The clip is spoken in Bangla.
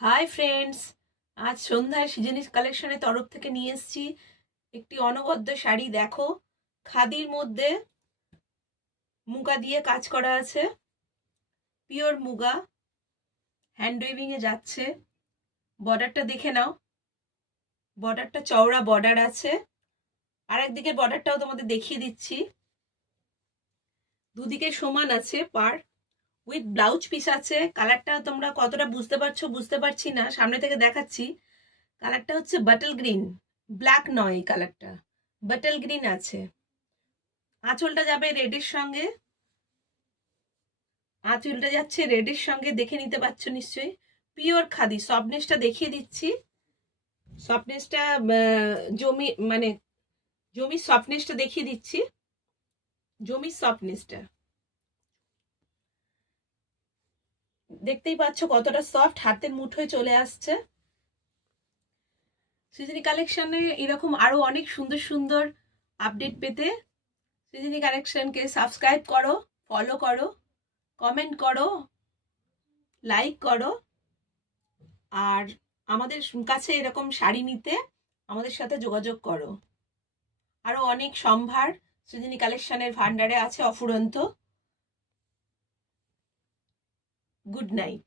হাই ফ্রেন্ডস, আজ সন্ধ্যায় সৃজনী কালেকশনের তরফ থেকে নিয়ে এসেছি একটি অনবদ্য শাড়ি। দেখো, খাদির মধ্যে মুগা দিয়ে কাজ করা আছে, পিওর মুগা, হ্যান্ড ওয়েভিংয়ে যাচ্ছে। বর্ডারটা দেখে নাও, বর্ডারটা চওড়া বর্ডার আছে। আর একদিকের বর্ডারটাও তোমাদের দেখিয়ে দিচ্ছি, দুদিকে সমান আছে পার, উইথ ব্লাউজ পিস আছে। কালারটা তোমরা কতটা বুঝতে পারছো বুঝতে পারছি না, সামনে থেকে দেখাচ্ছি। কালারটা হচ্ছে বাটল গ্রিন, ব্ল্যাক নয়, এই কালারটা বাটল গ্রিন আছে। আঁচলটা যাবে রেডের সঙ্গে, আঁচলটা যাচ্ছে রেডের সঙ্গে, দেখে নিতে পারছো নিশ্চয়ই। পিওর খাদি, সফটনেসটা দেখিয়ে দিচ্ছি। সফটনেসটা জমি মানে জমি সফটনেসটা দেখিয়ে দিচ্ছি। জমি সফটনেসটা দেখতেই পাচ্ছ কতটা সফট, হাতের মুঠোয় চলে আসছে। সৃজনী কালেকশনে এরকম আরো অনেক সুন্দর সুন্দর আপডেট পেতে সৃজনী কালেকশনকে সাবস্ক্রাইব করো, ফলো করো, কমেন্ট করো, লাইক করো। আর আমাদের কাছে এরকম শাড়ি নিতে আমাদের সাথে যোগাযোগ করো। আরো অনেক সম্ভার সৃজনী কালেকশনের ভান্ডারে আছে অফুরন্ত। Good night.